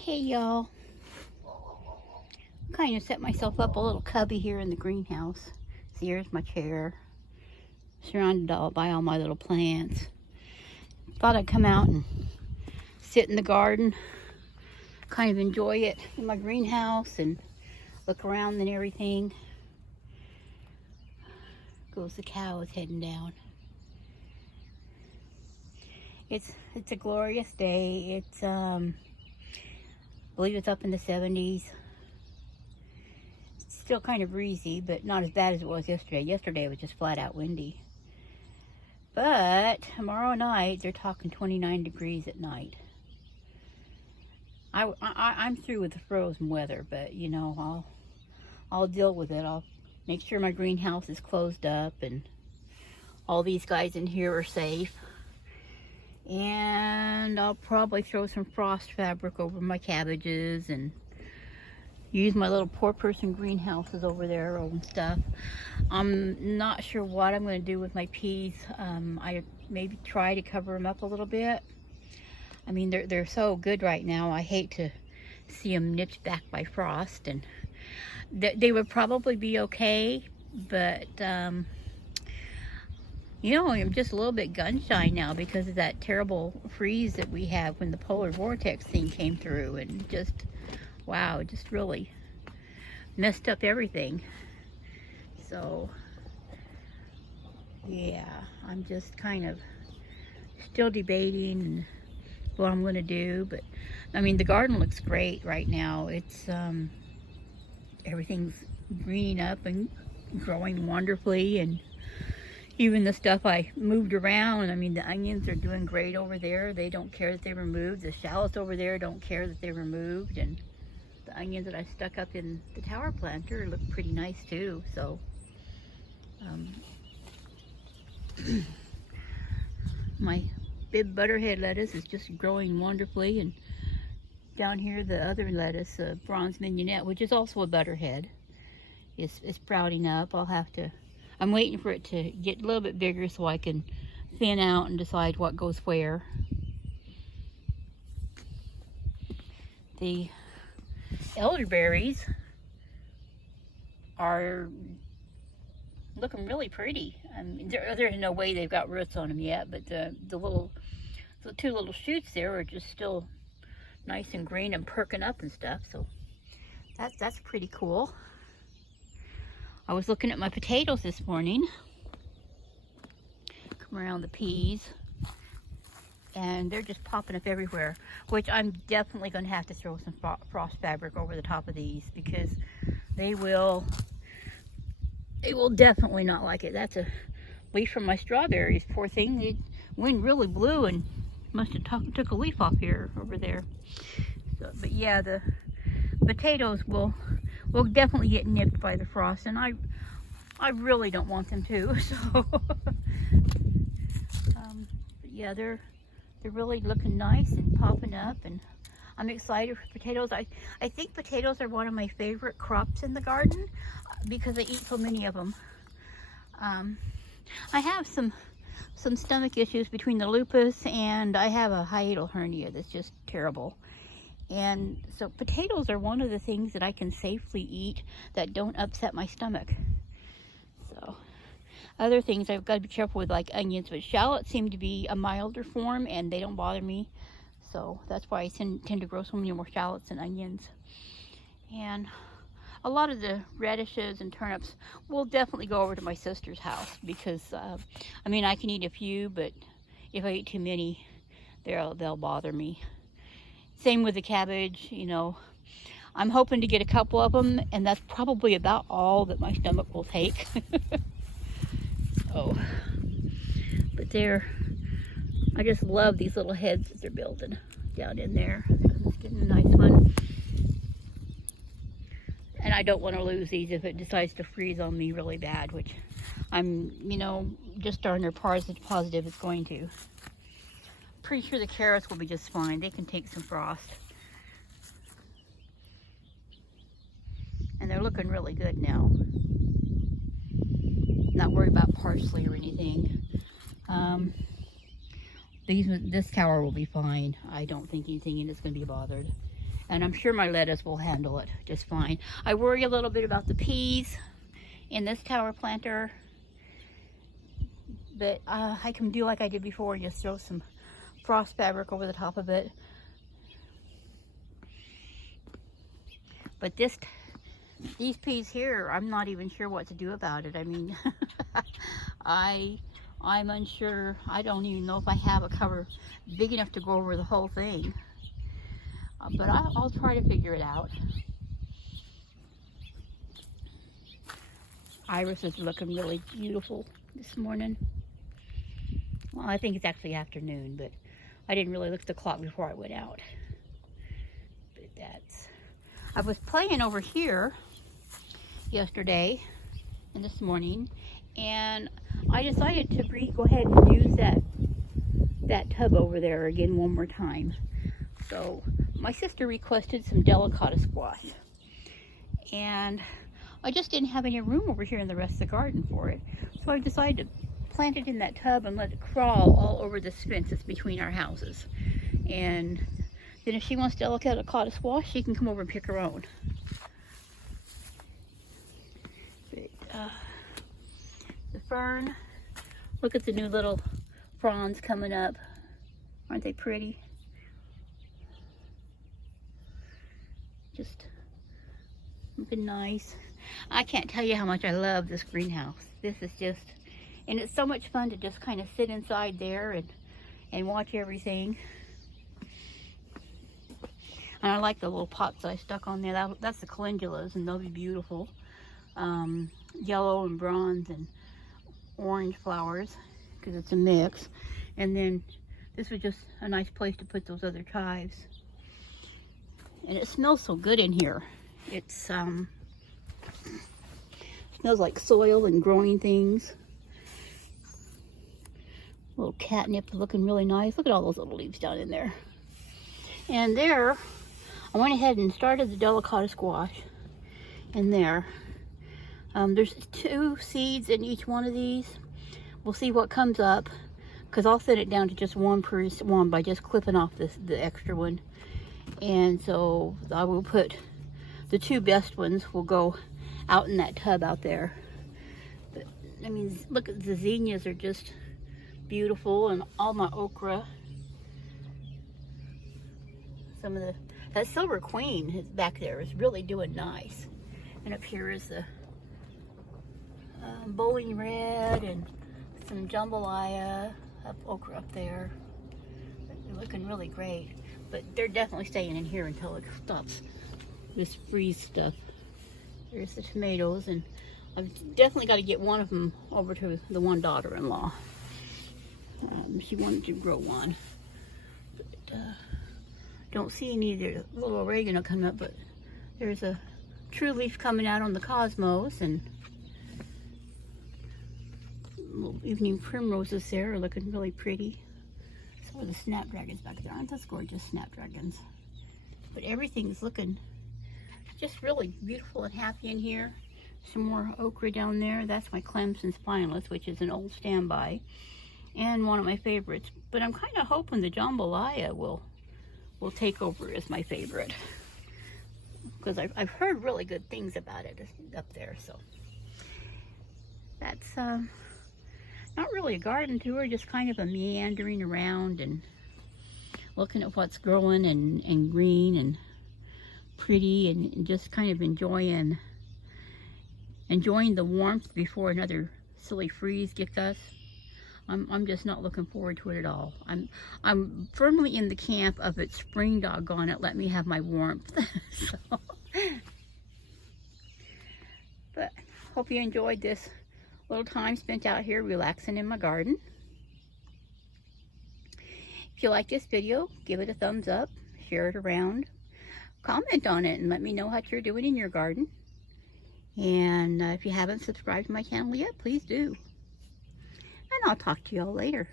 Hey y'all, kind of set myself up a little cubby here in the greenhouse. So here's my chair, surrounded by all my little plants. Thought I'd come out and sit in the garden, kind of enjoy it in my greenhouse and look around and everything. Goes the cows heading down. It's a glorious day. I believe it's up in the 70s. It's still kind of breezy, but not as bad as it was yesterday. Yesterday it was just flat out windy. But tomorrow night they're talking 29 degrees at night. I'm through with the frozen weather, but you know, I'll deal with it. I'll make sure my greenhouse is closed up and all these guys in here are safe. And I'll probably throw some frost fabric over my cabbages and use my little poor person greenhouses over there and stuff. I'm not sure what I'm going to do with my peas. I maybe try to cover them up a little bit. I mean, they're so good right now. I hate to see them nipped back by frost, and they would probably be okay, but you know, I'm just a little bit gun shy now because of that terrible freeze that we had when the polar vortex thing came through, and just, wow, just really messed up everything. So, yeah, I'm just kind of still debating what I'm going to do, but I mean, the garden looks great right now. It's, everything's greening up and growing wonderfully, and even the stuff I moved around, I mean, the onions are doing great over there. They don't care that they were moved. The shallots over there don't care that they were moved. And the onions that I stuck up in the tower planter look pretty nice too. So, my bib butterhead lettuce is just growing wonderfully. And down here, the other lettuce, bronze mignonette, which is also a butterhead, is sprouting up. I'm waiting for it to get a little bit bigger so I can thin out and decide what goes where. The elderberries are looking really pretty. I mean, there's no way they've got roots on them yet, but the two little shoots there are just still nice and green and perking up and stuff. So that's pretty cool. I was looking at my potatoes this morning, come around the peas, and they're just popping up everywhere, which I'm definitely going to have to throw some frost fabric over the top of these because they will definitely not like it. That's a leaf from my strawberries, poor thing. The wind really blew and must have took a leaf off here over there. So, but yeah, the potatoes will definitely get nipped by the frost, and I really don't want them to. So, but yeah, they're really looking nice and popping up, and I'm excited for potatoes. I think potatoes are one of my favorite crops in the garden because I eat so many of them. I have some stomach issues between the lupus, and I have a hiatal hernia that's just terrible. And so potatoes are one of the things that I can safely eat that don't upset my stomach. So other things I've got to be careful with, like onions, but shallots seem to be a milder form and they don't bother me. So that's why I tend to grow so many more shallots than onions. And a lot of the radishes and turnips will definitely go over to my sister's house because, I mean, I can eat a few, but if I eat too many, they'll bother me. Same with the cabbage, you know. I'm hoping to get a couple of them, and that's probably about all that my stomach will take. So, but I just love these little heads that they're building down in there. It's getting a nice one. And I don't want to lose these if it decides to freeze on me really bad, which I'm, you know, just darn near positive it's going to. Pretty sure the carrots will be just fine. They can take some frost. And they're looking really good now. Not worried about parsley or anything. This tower will be fine. I don't think anything in it's going to be bothered. And I'm sure my lettuce will handle it just fine. I worry a little bit about the peas in this tower planter, but I can do like I did before and just throw some frost fabric over the top of it. But these peas here, I'm not even sure what to do about it. I mean, I'm unsure. I don't even know if I have a cover big enough to go over the whole thing. But I'll try to figure it out. Iris is looking really beautiful this morning. Well, I think it's actually afternoon, but I didn't really look at the clock before I went out. But I was playing over here yesterday and this morning, and I decided to go ahead and use that tub over there again one more time. So my sister requested some delicata squash, and I just didn't have any room over here in the rest of the garden for it. So I decided to plant it in that tub and let it crawl all over this fence that's between our houses. And then if she wants delicata squash, she can come over and pick her own. But, the fern, look at the new little fronds coming up. Aren't they pretty? Just looking nice. I can't tell you how much I love this greenhouse. This is just, and it's so much fun to just kind of sit inside there and watch everything. And I like the little pots I stuck on there. That's the calendulas, and they'll be beautiful. Yellow and bronze and orange flowers, because it's a mix. And then this was just a nice place to put those other chives. And it smells so good in here. It's smells like soil and growing things. Little catnip looking really nice. Look at all those little leaves down in there. And there, I went ahead and started the delicata squash in there. There's 2 seeds in each one of these. We'll see what comes up, because I'll thin it down to just one per one by just clipping off the extra one. And so I will put the 2 best ones will go out in that tub out there. But I mean, look at the zinnias are just beautiful, and all my okra. Some of that silver queen is back there is really doing nice. And up here is the bowling red and some jambalaya okra up there. They're looking really great. But they're definitely staying in here until it stops this freeze stuff. There's the tomatoes, and I've definitely got to get one of them over to the one daughter-in-law. She wanted to grow one. But, don't see any of the little oregano coming up, but there's a true leaf coming out on the cosmos, and little evening primroses there are looking really pretty. So are the snapdragons back there. Aren't those gorgeous snapdragons? But everything's looking just really beautiful and happy in here. Some more okra down there. That's my Clemson spineless, which is an old standby and one of my favorites. But I'm kind of hoping the jambalaya will take over as my favorite, because I've heard really good things about it up there. So that's not really a garden tour, just kind of a meandering around and looking at what's growing and green and pretty, and just kind of enjoying the warmth before another silly freeze gets us. I'm just not looking forward to it at all. I'm firmly in the camp of it's spring, doggone it, let me have my warmth. So, but hope you enjoyed this little time spent out here relaxing in my garden. If you like this video, give it a thumbs up, share it around, comment on it, and let me know what you're doing in your garden. And if you haven't subscribed to my channel yet, please do. And I'll talk to y'all later.